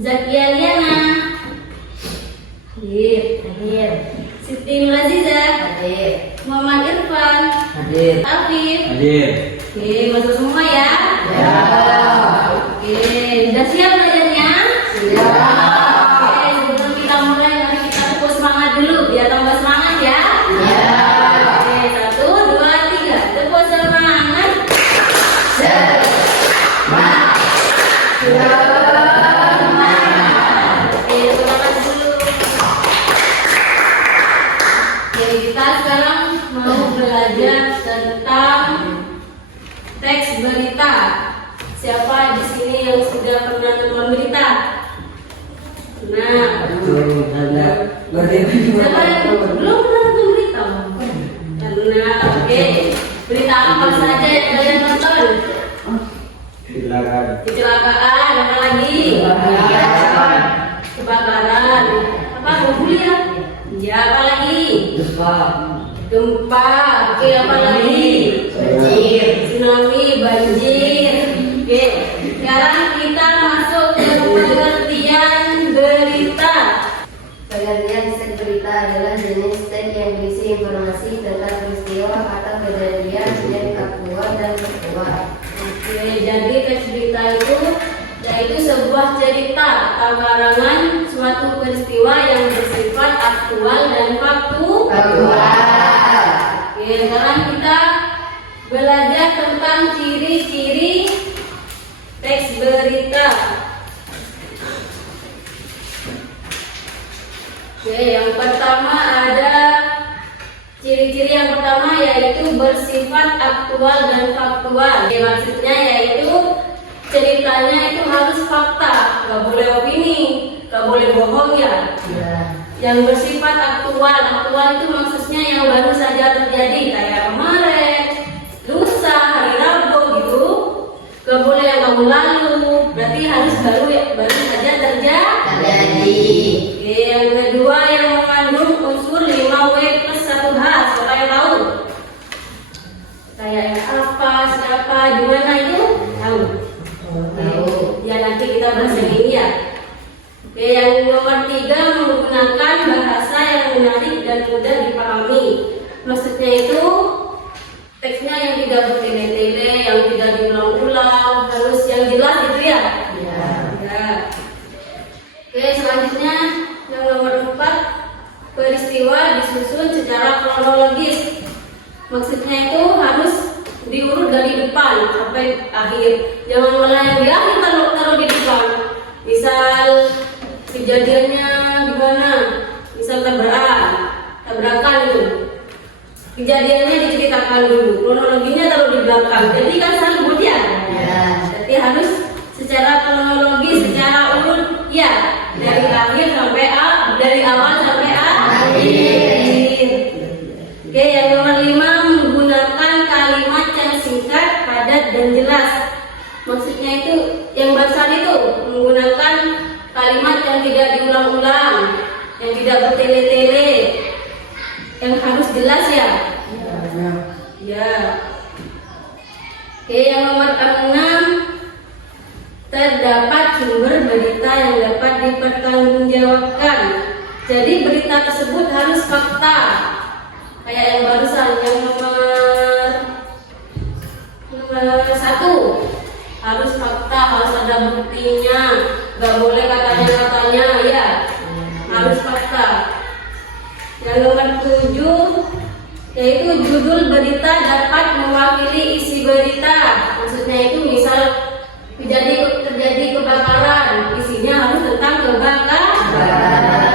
Zakia Liana. Hadir. Siti Nuraziza. Hadir. Muhammad Irfan. Hadir. Afif. Hadir. Oke, masuk semua ya. Ya. Oke, udah siap belajarnya? Siap. Oke, sebelum kita mulai, mari kita tepuk semangat dulu biar tambah semangat ya. Ya. Oke, 1, 2, 3, tepuk semangat. Semangat. Oke, tepuk tangan dulu. Oke, kita sekarang mau belajar tentang teks berita. Siapa di sini yang sudah pernah nonton berita? Nah, siapa yang belum pernah nonton berita? Nah, oke. Berita apa saja yang kalian nonton? Kecelakaan, apa lagi? Kebakaran. Apa? Mobil ya? Ya, apa lagi? Gempa. Oke, apa lagi? Banjir. Tsunami, banjir. Oke, sekarang kita masuk ke pengertian berita. Pengertian teks berita adalah jenis teks yang berisi informasi tentang peristiwa atau kejadian yang faktual dan faktual. Oke, jadi teks berita itu yaitu sebuah cerita atau karangan suatu peristiwa yang bersifat aktual dan Faktual. Oke, sekarang kita belajar tentang ciri-ciri teks berita. Oke, yang pertama ada ciri-ciri yang pertama yaitu bersifat aktual dan faktual. Oke, maksudnya yaitu ceritanya itu harus fakta, nggak boleh opini, nggak boleh bohong ya. Yang bersifat aktual itu maksudnya yang baru saja terjadi kayak kemarin, lusa, hari Rabu gitu. Gak boleh yang tahun lalu, berarti harus baru saja terjadi. Oke, yang kedua yang mengandung unsur 5W plus 1H. Siapa yang tahu? Kayak apa, siapa, gimana itu? Tahu. Ya nanti kita bahas yang ini ya. Oke, yang nomor 3 menggunakan bahasa yang menarik dan mudah dipahami. Maksudnya itu teksnya yang tidak bertele-tele, yang tidak diulang-ulang, harus yang jelas gitu ya. Ya. Oke, selanjutnya yang nomor 4, peristiwa disusun secara kronologis. Maksudnya itu harus diurut dari depan sampai akhir. Jangan malah yang di akhir taruh di depan. Misal kejadiannya gimana? Misal tabrakan itu. Kejadiannya diceritakan dulu, kronologinya taruh di belakang. Jadi kan sambut ya. Jadi harus secara kronologis, secara urut ya. Dari awal sampai akhir. Oke, yang nomor 5 menggunakan kalimat yang singkat, padat dan jelas. Maksudnya itu yang barusan itu menggunakan kalimat yang tidak diulang-ulang, yang tidak bertele-tele, yang harus jelas ya. Ya. Oke, yang nomor 6 terdapat sumber berita yang dapat dipertanggungjawabkan. Jadi berita tersebut harus fakta. Kayak yang barusan yang nomor 1 harus fakta, harus ada buktinya, nggak boleh katanya ya, harus fakta. Yang nomor 7 yaitu judul berita dapat mewakili isi berita. Maksudnya itu misal terjadi kebakaran, isinya harus tentang kebakaran.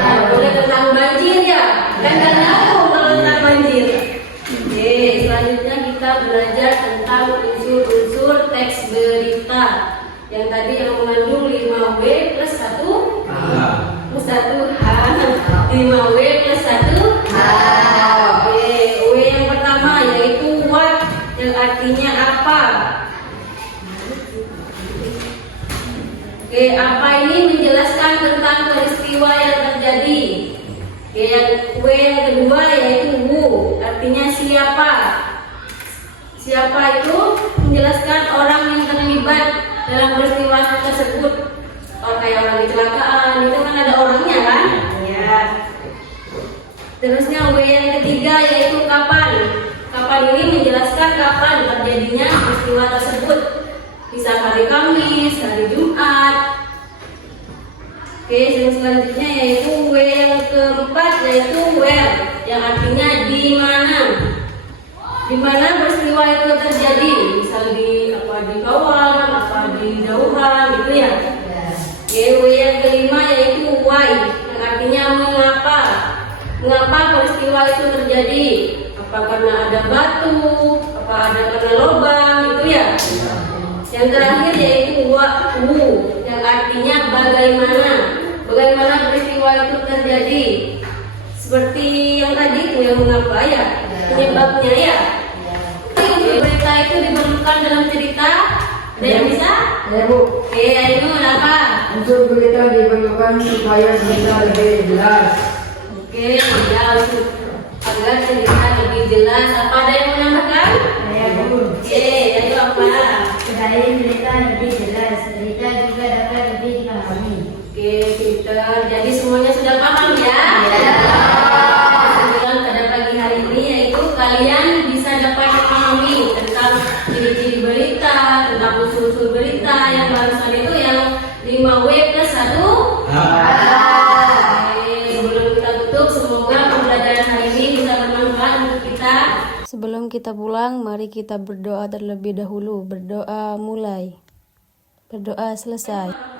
Nggak boleh tentang banjir ya, kan nggak tahu kalau tentang banjir. Oke, selanjutnya kita belajar tentang unsur-unsur teks berita. Yang tadi yang mengandung 5W plus 1H. 5W plus 1H. Oke, W yang pertama yaitu what, yang artinya apa. Oke, apa ini menjelaskan tentang peristiwa yang terjadi. Oke, yang W yang kedua yaitu who, artinya siapa. Siapa itu menjelaskan orang yang terlibat dalam peristiwa tersebut. Kalau kayak orang kecelakaan itu kan ada orangnya kan? Ya. Terusnya W yang ketiga yaitu kapan. Kapan ini menjelaskan kapan terjadinya peristiwa tersebut. Bisa hari Kamis, hari Jumat. Oke, yang selanjutnya yaitu W yang keempat yaitu where yang artinya di mana. Di mana peristiwa itu terjadi, misal di kawan, di jauhan gitu ya. W yang kelima yaitu why yang artinya mengapa. Mengapa peristiwa itu terjadi? Apa karena ada batu, apa ada karena lubang gitu ya. Yang terakhir yaitu who yang artinya bagaimana. Bagaimana peristiwa itu terjadi? Seperti yang tadi itu yang mengapa ya, penyebabnya ya. Berita itu diperlukan dalam cerita. Ada yang bisa? Ya Bu. Oke, itu apa? Unsur berita diperlukan supaya cerita lebih jelas. Oke, ya agar cerita lebih jelas. Apa ada yang menambahkan? Ya Bu. Oke, itu apa? Supaya cerita lebih jelas, cerita juga dapat lebih dipahami. Oke, Peter. Jadi semuanya sudah paham ya? Ya. Kesimpulan pada pagi hari ini yaitu kalian bisa dapat memahami tentang ciri-ciri berita, tentang unsur-unsur berita yang barusan itu yang 5W plus 1. Sebelum kita tutup, semoga pembelajaran hari ini bisa bermanfaat untuk kita. Sebelum kita pulang, mari kita berdoa terlebih dahulu. Berdoa mulai. Berdoa selesai.